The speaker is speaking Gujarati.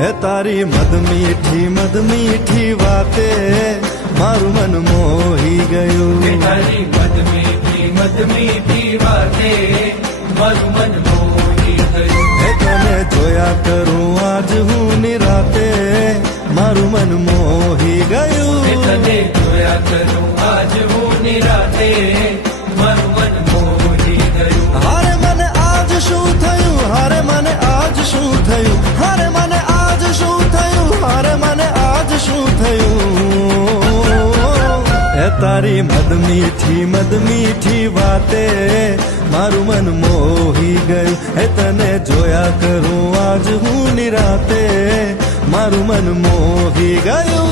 હે તારી મદ મીઠી વાતે મારું મન મોહી ગયું. તારી મદ મીઠી વાતે મારું મન મોહી ગયું. હે તને જોયા કરું આજ હું નિરાતે મારું મન મોહી ગયું. તને જોયા કરું આજ હું નિરાતે મારું મન મોહી ગયું. હારે મને આજ શું થયું, હારે મને આજ શું થયું, હારે મને આજ શું થયું, હારે મને આજ શું થયું. હે તારી મદ મીઠી વાતે મારું મન મોહી ગયું. હે તને જોયા કરું આજ હું નિરાતે મારું મન મોહી ગયું.